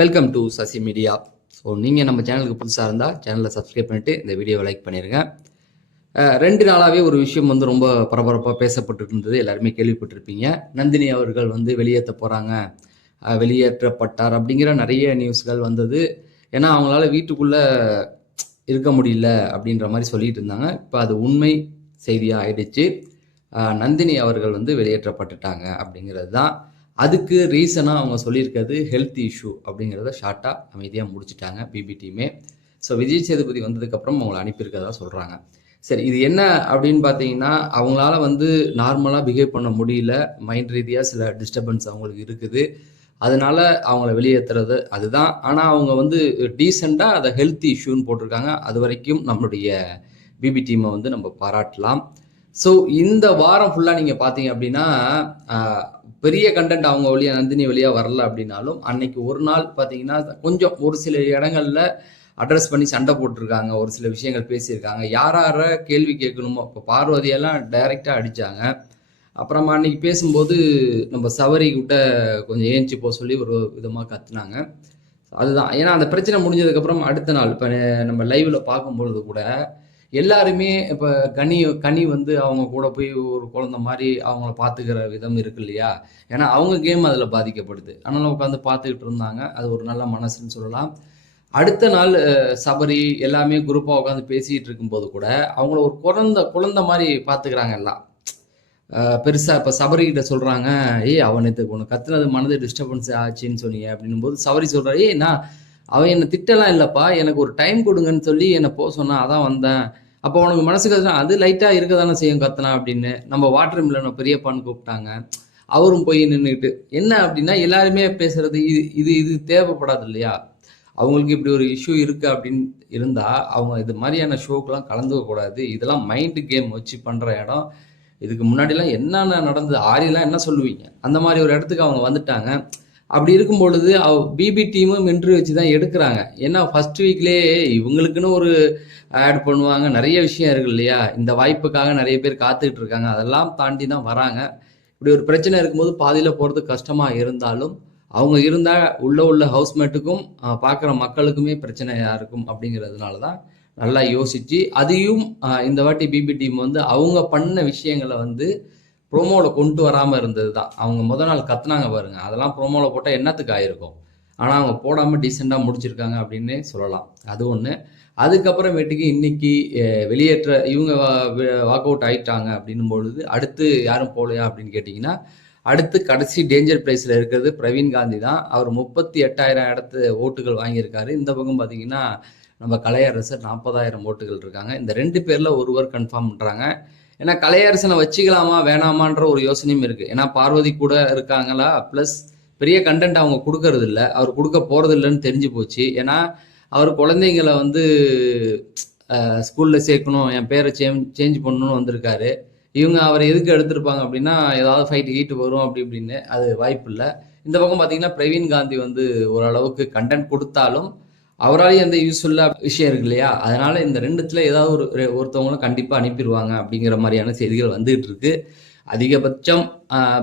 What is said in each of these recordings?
Welcome to Sasi media. So நீங்கள் நம்ம சேனலுக்கு புதுசாக இருந்தால் சேனலை சப்ஸ்கிரைப் பண்ணிவிட்டு இந்த வீடியோவை லைக் பண்ணிடுங்க. 2 நாளாகவே ஒரு விஷயம் ரொம்ப பரபரப்பாக பேசப்பட்டு இருந்தது. எல்லாருமே கேள்விப்பட்டிருப்பீங்க. நந்தினி அவர்கள் வெளியேற்ற போகிறாங்க, வெளியேற்றப்பட்டார் அப்படிங்கிற நிறைய நியூஸ்கள் வந்தது. ஏன்னா அவங்களால வீட்டுக்குள்ளே இருக்க முடியல அப்படின்ற மாதிரி சொல்லிட்டு இருந்தாங்க. இப்போ அது உண்மை செய்தியாக ஆயிடுச்சு. நந்தினி அவர்கள் வெளியேற்றப்பட்டுட்டாங்க அப்படிங்கிறது தான். அதுக்கு ரீசனாக அவங்க சொல்லியிருக்கிறது ஹெல்த் இஷ்யூ அப்படிங்கிறத ஷார்ட்டாக அமைதியாக முடிச்சுட்டாங்க பிபி டீமே. ஸோ விஜய் சேதுபதி வந்ததுக்கப்புறம் அவங்களை அனுப்பியிருக்கதா சொல்கிறாங்க. சரி, இது என்ன அப்படின்னு பார்த்தீங்கன்னா, அவங்களால நார்மலாக பிஹேவ் பண்ண முடியல, மைண்ட் ரீதியாக சில டிஸ்டர்பன்ஸ் அவங்களுக்கு இருக்குது, அதனால அவங்கள வெளியேற்றுறது அதுதான். ஆனால் அவங்க டீசெண்டாக அதை ஹெல்த் இஷ்யூன்னு போட்டிருக்காங்க. அது வரைக்கும் நம்மளுடைய பிபி டீமை நம்ம பாராட்டலாம். ஸோ இந்த வாரம் ஃபுல்லாக நீங்கள் பார்த்தீங்க அப்படின்னா, பெரிய கண்டென்ட் அவங்க வழியாக நந்தினி வழியாக வரல அப்படின்னாலும், அன்னைக்கு ஒரு நாள் பார்த்தீங்கன்னா கொஞ்சம் ஒரு சில இடங்களில் அட்ரஸ் பண்ணி சண்டை போட்டிருக்காங்க, ஒரு சில விஷயங்கள் பேசியிருக்காங்க. யார கேள்வி கேட்கணுமோ, இப்போ பார்வதியெல்லாம் டைரெக்டாக அடித்தாங்க. அப்புறமா அன்னைக்கு பேசும்போது நம்ம சவரி கிட்ட கொஞ்சம் ஏஞ்சி போக சொல்லி ஒரு விதமாக கத்துனாங்க. அதுதான். ஏன்னா அந்த பிரச்சனை முடிஞ்சதுக்கப்புறம் அடுத்த நாள் இப்போ நம்ம லைவ்ல பார்க்கும்பொழுது கூட எல்லாருமே இப்போ கனி அவங்க கூட போய் ஒரு குழந்தை மாதிரி அவங்கள பார்த்துக்கிற விதம் இருக்கு இல்லையா? ஏன்னா அவங்க கேம் அதில் பாதிக்கப்படுது. அதனால உட்காந்து பார்த்துக்கிட்டு இருந்தாங்க. அது ஒரு நல்ல மனசுன்னு சொல்லலாம். அடுத்த நாள் சபரி எல்லாமே குரூப்பாக உட்காந்து பேசிகிட்டு இருக்கும்போது கூட அவங்கள ஒரு குழந்தை மாதிரி பார்த்துக்கிறாங்க எல்லாம். பெருசாக இப்போ சபரி கிட்ட சொல்கிறாங்க, அவனுக்கு உனக்கு கத்துனது மனது டிஸ்டர்பன்ஸ் ஆச்சுன்னு சொன்னீங்க அப்படின்னும் போது சபரி சொல்கிறார், நான் அவன் என்னை திட்டலாம் இல்லைப்பா, எனக்கு ஒரு டைம் கொடுங்கன்னு சொல்லி என்னை போக சொன்னான், அதான் வந்தேன். அப்போ உனக்கு மனசுக்கு அது லைட்டாக இருக்க தானே செய்யும் கத்தனா அப்படின்னு. நம்ம வாட்டர் மில்லனை பெரியப்பான்னு கூப்பிட்டாங்க. அவரும் போய் நின்றுக்கிட்டு என்ன அப்படின்னா, எல்லாருமே பேசுறது இது இது தேவைப்படாது இல்லையா? அவங்களுக்கு இப்படி ஒரு இஷ்யூ இருக்குது அப்படின்னு இருந்தால் அவங்க இது மாதிரியான ஷோக்கெலாம் கலந்துக்கக்கூடாது. இதெல்லாம் மைண்டு கேம் வச்சு பண்ணுற இடம். இதுக்கு முன்னாடிலாம் என்னென்ன நடந்தது, ஆரியெல்லாம் என்ன சொல்லுவீங்க, அந்த மாதிரி ஒரு இடத்துக்கு அவங்க வந்துட்டாங்க. அப்படி இருக்கும் பொழுது பிபி டீமும் இன்டர்வியூ வச்சு தான் எடுக்கிறாங்க. ஏன்னா ஃபர்ஸ்ட் வீக்லேயே இவங்களுக்குன்னு ஒரு ஆட் பண்ணுவாங்க, நிறைய விஷயம் இருக்கு இல்லையா? இந்த வாய்ப்புக்காக நிறைய பேர் காத்துக்கிட்டு இருக்காங்க, அதெல்லாம் தாண்டி தான் வராங்க. இப்படி ஒரு பிரச்சனை இருக்கும்போது பாதியில் போகிறது கஷ்டமாக இருந்தாலும் அவங்க இருந்தால் உள்ள ஹவுஸ்மேட்டுக்கும் பார்க்குற மக்களுக்குமே பிரச்சனையாக இருக்கும். அப்படிங்கிறதுனால தான் நல்லா யோசித்து அதையும் இந்த வாட்டி பிபி டீம் அவங்க பண்ண விஷயங்களை ப்ரோமோவில் கொண்டு வராமல் இருந்தது தான். அவங்க முதல் நாள் கத்துனாங்க பாருங்க, அதெல்லாம் ப்ரோமோவில் போட்டால் என்னத்துக்கு ஆயிருக்கும். ஆனால் அவங்க போடாமல் டீசெண்டாக முடிச்சிருக்காங்க அப்படின்னு சொல்லலாம். அது ஒன்று. அதுக்கப்புறமேட்டுக்கு இன்னைக்கு இவங்க வாக் அவுட் ஆகிட்டாங்க அப்படின்னும் பொழுது அடுத்து யாரும் போகலையா அப்படின்னு கேட்டிங்கன்னா, அடுத்து கடைசி டேஞ்சர் பிளேஸில் இருக்கிறது பிரவீன் காந்தி தான். அவர் 38,000 ஓட்டுகள் வாங்கியிருக்காரு. இந்த பக்கம் பார்த்தீங்கன்னா நம்ம கலையரசர் 40,000 ஓட்டுகள் இருக்காங்க. இந்த 2 பேரில் ஒருவர் கன்ஃபார்ம் பண்ணுறாங்க. ஏன்னா கலையரசனை வச்சுக்கலாமா வேணாமான்ற ஒரு யோசனையும் இருக்குது. ஏன்னா பார்வதி கூட இருக்காங்களா, ப்ளஸ் பெரிய கண்டென்ட் அவங்க கொடுக்கறது இல்லை, அவர் கொடுக்க போகிறது இல்லைன்னு தெரிஞ்சு போச்சு. ஏன்னா அவர் குழந்தைங்களை ஸ்கூலில் சேர்க்கணும், என் பேரை சேஞ்ச் பண்ணணும்னு வந்திருக்காரு. இவங்க அவரை எதுக்கு எடுத்திருப்பாங்க அப்படின்னா, ஏதாவது ஃபைட்டு கீட்டு வரும் அப்படி இப்படின்னு. அது வாய்ப்பு இல்லை. இந்த பக்கம் பார்த்தீங்கன்னா பிரவீன் காந்தி ஓரளவுக்கு கண்டென்ட் கொடுத்தாலும் அவராலையும் எந்த யூஸ்ஃபுல்லாக விஷயம் இருக்கு இல்லையா? அதனால இந்த 2த்துல ஏதாவது ஒருத்தவங்களும் கண்டிப்பாக அனுப்பிடுவாங்க அப்படிங்கிற மாதிரியான செய்திகள் வந்துகிட்டு இருக்கு. அதிகபட்சம்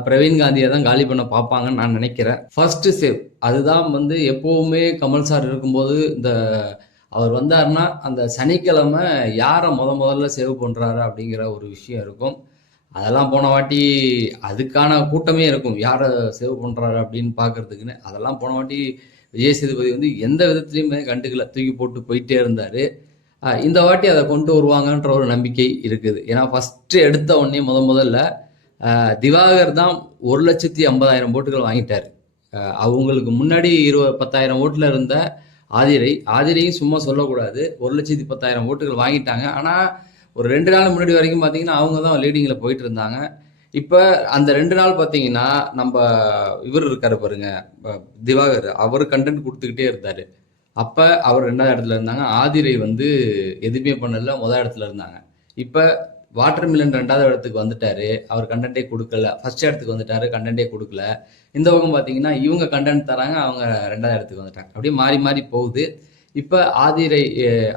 பிரவீன் காந்தியை தான் காலி பண்ண பார்ப்பாங்கன்னு நான் நினைக்கிறேன். ஃபர்ஸ்ட் சேவ் அதுதான் எப்போவுமே கமல் சார் இருக்கும்போது அவர் வந்தாருன்னா அந்த சனிக்கிழமை யாரை முதல்ல சேவ் பண்ணுறாரு அப்படிங்கிற ஒரு விஷயம் இருக்கும். அதெல்லாம் போன வாட்டி அதுக்கான கூட்டமே இருக்கும், யாரை சேவ் பண்ணுறாரு அப்படின்னு பார்க்கறதுக்குன்னு. அதெல்லாம் போன வாட்டி விஜய் சேதுபதி எந்த விதத்துலையுமே கண்டுக்கல, தூக்கி போட்டு போயிட்டே இருந்தார். இந்த வாட்டி அதை கொண்டு வருவாங்கன்ற ஒரு நம்பிக்கை இருக்குது. ஏன்னா ஃபஸ்ட்டு எடுத்த உடனே முதல்ல திவாகர் தான் 1,50,000 ஓட்டுகள் வாங்கிட்டார். அவங்களுக்கு முன்னாடி 10,000 ஓட்டில் இருந்த ஆதிரையும் சும்மா சொல்லக்கூடாது, 1,10,000 ஓட்டுகள் வாங்கிட்டாங்க. ஆனால் ஒரு 2 நாள் முன்னாடி வரைக்கும் பார்த்தீங்கன்னா அவங்க தான் லீடிங்கில் போயிட்டு இருந்தாங்க. இப்போ அந்த 2 நாள் பார்த்தீங்கன்னா நம்ம இவர் இருக்காரு பாருங்க, திவாகர், அவர் கண்டென்ட் கொடுத்துக்கிட்டே இருந்தார். அப்போ அவர் 2வது இடத்துல இருந்தாங்க. ஆதிரை எதுவுமே பண்ணல, முதல் இடத்துல இருந்தாங்க. இப்போ வாட்டர் மில்லன் 2வது இடத்துக்கு வந்துட்டாரு, அவர் கண்டென்ட்டே கொடுக்கல. ஃபர்ஸ்ட் இடத்துக்கு வந்துட்டாரு, கண்டென்ட்டே கொடுக்கல. இந்த பக்கம் பார்த்தீங்கன்னா இவங்க கண்டென்ட் தராங்க, அவங்க 2வது இடத்துக்கு வந்துட்டாங்க. அப்படியே மாறி மாறி போகுது. இப்போ ஆதிரை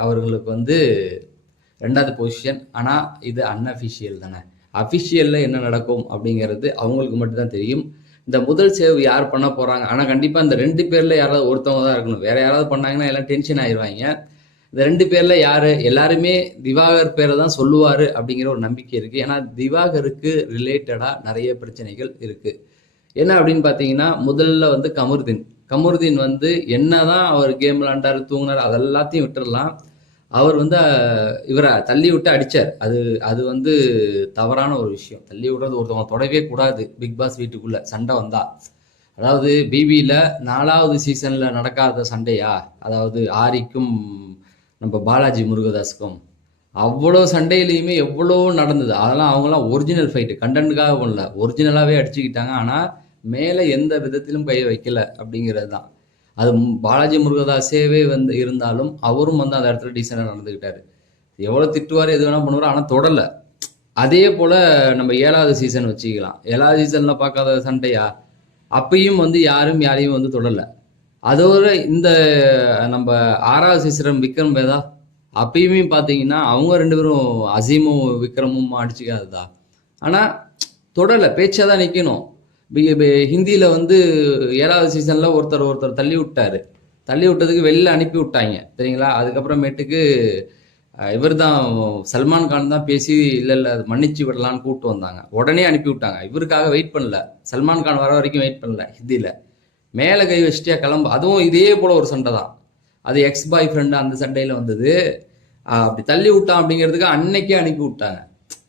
அவர்களுக்கு 2வது பொசிஷன். ஆனால் இது அன்அஃபிஷியல் தானே. அஃபிஷியலில் என்ன நடக்கும் அப்படிங்கிறது அவங்களுக்கு மட்டும்தான் தெரியும். இந்த முதல் சேவ் யார் பண்ண போகிறாங்க. ஆனால் கண்டிப்பாக இந்த 2 பேரில் யாராவது ஒருத்தவங்க தான் இருக்கணும். வேறு யாராவது பண்ணாங்கன்னா எல்லாம் டென்ஷன் ஆயிடுவாங்க. இந்த 2 பேரில் யார் எல்லாருமே திவாகர் பேரை தான் சொல்லுவார் அப்படிங்கிற ஒரு நம்பிக்கை இருக்குது. ஏன்னா திவாகருக்கு ரிலேட்டடாக நிறைய பிரச்சனைகள் இருக்குது. என்ன அப்படின்னு பார்த்தீங்கன்னா, முதல்ல வந்து கமருதீன் வந்து என்னதான் அவர் கேம் விளாண்டாரு, தூங்கினார், அதெல்லாத்தையும் விட்டுடலாம். அவர் வந்து இவரை தள்ளி விட்டு அடித்தார். அது வந்து தவறான ஒரு விஷயம். தள்ளி விடுறது ஒருத்தவங்க தொடவே கூடாது. பிக் பாஸ் வீட்டுக்குள்ளே சண்டை வந்தா. அதாவது பிபியில் 4வது சீசனில் நடக்காத சண்டையா? அதாவது ஆரிக்கும் நம்ம பாலாஜி முருகதாஸுக்கும் அவ்வளோ சண்டையிலையுமே எவ்வளோ நடந்தது. அதெல்லாம் அவங்களாம் ஒரிஜினல் ஃபைட்டு, கண்டென்ட்டுக்காக பண்ணல, ஒரிஜினலாகவே அடிச்சுக்கிட்டாங்க. ஆனால் மேலே எந்த விதத்திலும் கை வைக்கல அப்படிங்கிறது தான். அது பாலாஜி முருகதாஸேவே வந்து இருந்தாலும் அவரும் வந்து அந்த இடத்துல டீசெண்டாக நடந்துக்கிட்டாரு. எவ்வளோ திட்டுவார், எது வேணால் பண்ணுவார், ஆனால் தொடலை. அதே போல் நம்ம 7வது சீசன் வச்சுக்கலாம். 7வது சீசனில் பார்க்காத சண்டையா? அப்பயும் வந்து யாரையும் வந்து தொடலை. அதோட இந்த நம்ம 6வது சீசன் விக்ரம் வேதா, அப்பயுமே பார்த்தீங்கன்னா அவங்க 2 பேரும் அசீமும் விக்ரமும் அடிச்சுக்காததா. ஆனால் தொடலை, பேச்சாக தான் நிற்கணும். ஹிந்தியில் வந்து 7வது சீசனில் ஒருத்தர் தள்ளி விட்டாரு. தள்ளி விட்டதுக்கு வெளில அனுப்பி விட்டாங்க சரிங்களா. அதுக்கப்புறமேட்டுக்கு இவர் தான் சல்மான் கான் தான் பேசி இல்லை அது மன்னிச்சு விடலான்னு கூப்பிட்டு வந்தாங்க. உடனே அனுப்பி விட்டாங்க. இவருக்காக வெயிட் பண்ணல, சல்மான் கான் வர வரைக்கும் வெயிட் பண்ணல. ஹிந்தியில் மேலே கை வச்சிட்டியா கிளம்பு. அதுவும் இதே போல் ஒரு சண்டை தான். அது எக்ஸ் பாய் ஃப்ரெண்டு அந்த சண்டையில் வந்தது. அப்படி தள்ளி விட்டான் அப்படிங்கிறதுக்கு அன்னைக்கே அனுப்பி விட்டாங்க.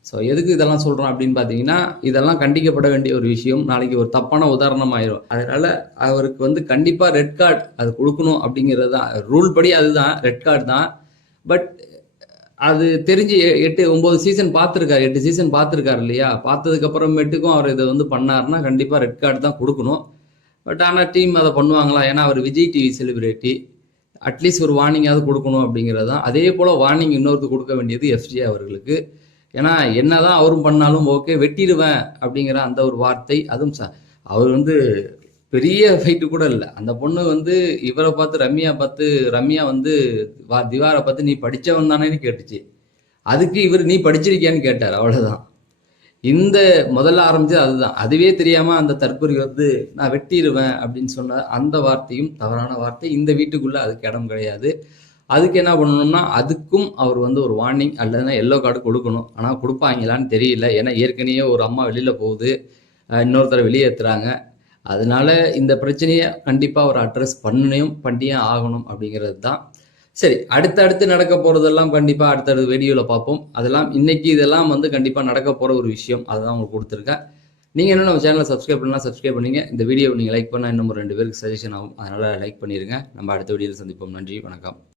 ஸோ எதுக்கு இதெல்லாம் சொல்கிறோம் அப்படின்னு பார்த்தீங்கன்னா, இதெல்லாம் கண்டிக்கப்பட வேண்டிய ஒரு விஷயம். நாளைக்கு ஒரு தப்பான உதாரணம் ஆயிரும். அதனால் அவருக்கு வந்து கண்டிப்பாக ரெட் கார்டு அது கொடுக்கணும் அப்படிங்கிறது தான் ரூல் படி. அதுதான் ரெட் கார்டு தான். பட் அது தெரிஞ்சு 8-9 சீசன் பார்த்துருக்காரு, 8 சீசன் பார்த்துருக்காரு இல்லையா. பார்த்ததுக்கப்புறமேட்டுக்கும் அவர் இதை வந்து பண்ணாருன்னா கண்டிப்பாக ரெட் கார்டு தான் கொடுக்கணும். பட் ஆனால் டீம் அதை பண்ணுவாங்களா? ஏன்னா அவர் விஜய் டிவி செலிபிரிட்டி, அட்லீஸ்ட் ஒரு வார்னிங்காவது கொடுக்கணும் அப்படிங்கிறது தான். அதே போல் வார்னிங் இன்னொருத்து கொடுக்க வேண்டியது எஃப்ஜே அவர்களுக்கு. ஏன்னா என்னதான் அவரும் பண்ணாலும் ஓகே வெட்டிடுவேன் அப்படிங்கிற அந்த ஒரு வார்த்தை, அதுவும் அவர் வந்து பெரிய ஃபைட்டு கூட இல்லை. அந்த பொண்ணு வந்து இவரை பார்த்து ரம்யா வந்து திவாரை பார்த்து நீ படித்தவன் தானேன்னு கேட்டுச்சு. அதுக்கு இவர் நீ படிச்சிருக்கியான்னு கேட்டார். அவ்வளோதான். இந்த முதல்ல ஆரம்பிச்சது அதுதான். அதுவே தெரியாம அந்த தற்கொலை வந்து நான் வெட்டிடுவேன் அப்படின்னு சொன்ன அந்த வார்த்தையும் தவறான வார்த்தை. இந்த வீட்டுக்குள்ள அதுக்கு இடம் கிடையாது. அதுக்கு என்ன பண்ணணும்னா அதுக்கும் அவர் வந்து ஒரு வார்னிங் அல்லதுனா எல்லோ கார்டு கொடுக்கணும். ஆனால் கொடுப்பாங்களான்னு தெரியல. ஏன்னா ஏற்கனவே ஒரு அம்மா வெளியில் போகுது, இன்னொருத்தரை வெளியேற்றுறாங்க. அதனால இந்த பிரச்சனையை கண்டிப்பாக அவர் அட்ரஸ் பண்ணியே ஆகணும் அப்படிங்கிறது தான். சரி, அடுத்தடுத்து நடக்க போகிறதெல்லாம் கண்டிப்பாக அடுத்தடுத்த வீடியோவில் பார்ப்போம். அதெல்லாம் இன்னைக்கு இதெல்லாம் வந்து கண்டிப்பாக நடக்க போகிற ஒரு விஷயம். அதுதான் உங்களுக்கு கொடுத்துருக்கேன். நீங்கள் இன்னும் நம்ம சேனலை சப்ஸ்கிரைப் பண்ணலாம், சப்ஸ்கிரைப் பண்ணிங்க. இந்த வீடியோ நீங்கள் லைக் பண்ணால் இன்னும் 2 பேருக்கு சஜஷன் ஆகும். அதனால் லைக் பண்ணிடுங்க. நம்ம அடுத்த வீடியோவில் சந்திப்போம். நன்றி, வணக்கம்.